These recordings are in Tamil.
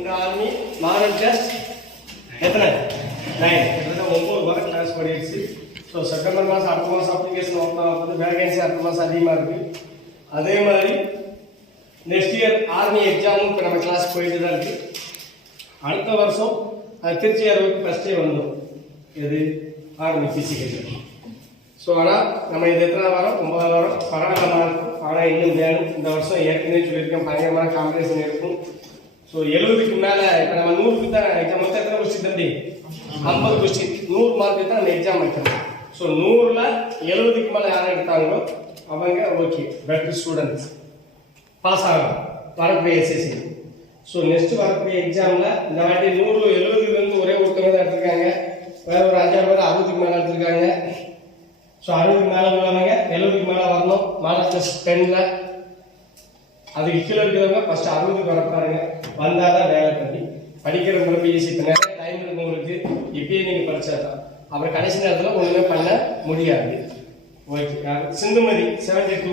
இந்த ஆர்மி மாடல் டெஸ்ட் எத்தனை 9 கிட்டத்தட்ட 9 வரை கிளாஸ் படிச்சு. ஸோ செப்டம்பர் மாதம் அடுத்த மாதம் அப்ளிகேஷன் ஓப்பன் ஆகுது. வேகன்சி அடுத்த மாதம் அதிகமாக இருக்குது. அதே மாதிரி நெக்ஸ்ட் இயர் ஆர்மி எக்ஸாமும் இப்போ நம்ம கிளாஸ் போயிட்டு தான் இருக்குது. அடுத்த வருஷம் திருச்சி அறுபதுக்கு ஃபஸ்ட்டே வந்துடும். இது ஆர்மி பிசிக்கல். ஸோ ஆனால் நம்ம இது எத்தனை வாரம் 9 வாரம் பரவாயில்லமாக இருக்கும். ஆனால் இன்னும் வேணும். இந்த வருஷம் ஏற்கனவே சொல்லியிருக்கேன் பயங்கரமான காம்படிஷன் இருக்கும். ஸோ 70க்கு மேலே இப்போ நம்ம 100க்கு தான் எக்ஸாம் மொத்தம் எத்தனை கொஸ்டின் தம்பி 50 கொஸ்டின் 100 மார்க்கு தான் நம்ம எக்ஸாம் வைக்கணும். ஸோ 100ல் 70க்கு மேலே யாரும் எடுத்தாங்களோ அவங்க ஓகே பெட்டர் ஸ்டூடெண்ட்ஸ் பாஸ் ஆகலாம் வரக்கூடிய எஸ்எஸ்சி. ஸோ நெக்ஸ்ட் வரக்கூடிய எக்ஸாமில் இந்த வாட்டி 100 70லேருந்து ஒரே ஒருத்தவங்க தான் எடுத்திருக்காங்க. வேற ஒரு 5 பேர் 60க்கு மேலே எடுத்திருக்காங்க. ஸோ 60க்கு மேலே உள்ளவங்க 70க்கு மேலே வரணும். மாடல் டெஸ்ட் 10ல் அதுக்கு கீழே இருக்கிறவங்க ஃபர்ஸ்ட் 60க்கு வர பாருங்க. வந்தால் தான் வேலை பண்ணி படிக்கிற முறை ஈஸி. இப்போ நிறைய டைம் இருக்கு உங்களுக்கு. இப்பயே நீங்கள் படிச்சாதான் அப்புறம் கடைசி நேரத்தில் ஒன்றுமே பண்ண முடியாது. ஓகே சிந்துமதி 72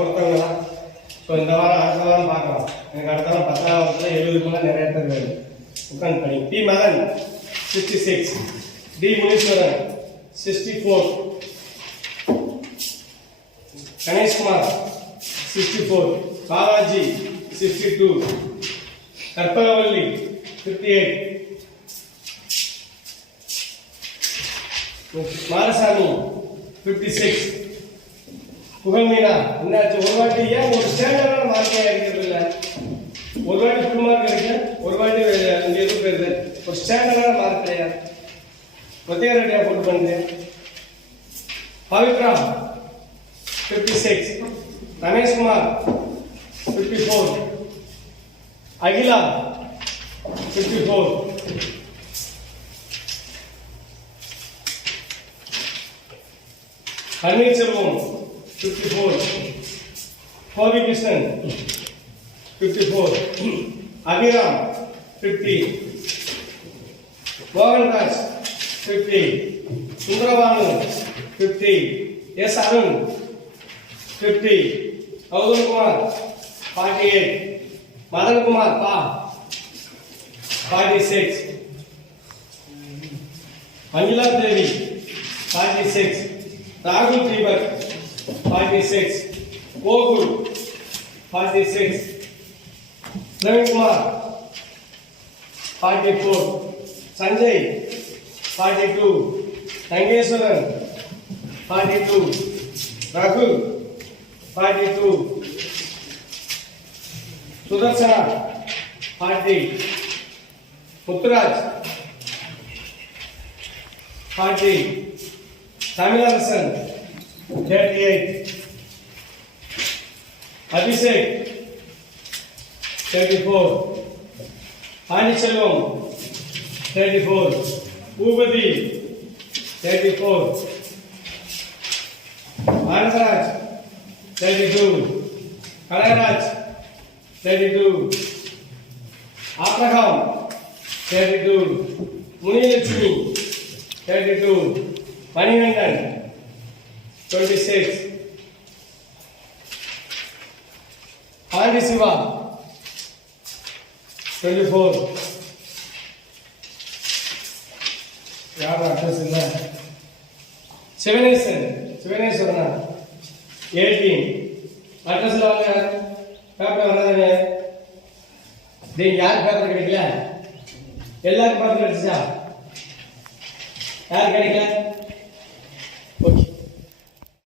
ஒருத்தவங்க தான். ஸோ இந்த வாரம் அடுத்த வாரம் பார்க்கலாம். எனக்கு அடுத்த வாரம் 10ஆம் வகுப்புல 70க்குள்ள நிறைய பேர் வேணும். உட்காந்து பண்ணி பி மதன் 66, டி முனீஸ்வரன் 64, கணேஷ்குமார் 64, பாலாஜி 62, கற்பகவல்லி 58, மாரசாமி 56, புகழ்மீனா என்னாச்சு ஒரு வாட்டி ஏன் ஒரு ஸ்டாண்டர்டான மார்க்கே இருக்கிறது இல்லை. ஒரு வாட்டி ஃபுல் மார்க் இருக்கு, ஒரு வாட்டி அங்கே எதுவும் போயிருது. ஒரு ஸ்டாண்டர்டான மார்க் கிடையாது. ஒத்தையா ரெட்டியா போட்டு பண்ணுது. பவித்ரா 56, ரமேஷ்குமார் 54, அகிலா 54, பன்னீர்செல்வம் 54, கோவி கிருஷ்ணன் 54, அபிராம் 50, மோகன்ராஜ் 50, சுந்தரபானு 50, எஸ் அருண் 50, கௌதம்குமார் 48, மதன்குமார் 46, மஞ்சுளா தேவி 46, ராகுல் தீபக் 46, கோகுல் 46, நவீன்குமார் 44, சஞ்சய் 42, தங்கேஸ்வரன் 42, ரகு 42, சுதர்சனா 40, முத்துராஜ் 40, தமிழரசன் 38, அபிஷேக் 34, பாண்டிச்செல்வம் 34, பூபதி 34, ஆனந்தராஜ் 32, கனகராஜ் 32, ஆப்ரஹாம் 32, முனிலட்சுமி 32, மணிகண்டன் 26, பாண்டி சிவா 24, யார் அட்ரஸ் இல்லை சிவனேஸ்வரனா 18, அட்ரஸ்ல வாங்க பேப்பர் வராதானே. நீங்க யார் பேப்பர் கிடைக்கல? எல்லாருக்கும் பேப்பர் கிடைச்சா யார் கிடைக்கல?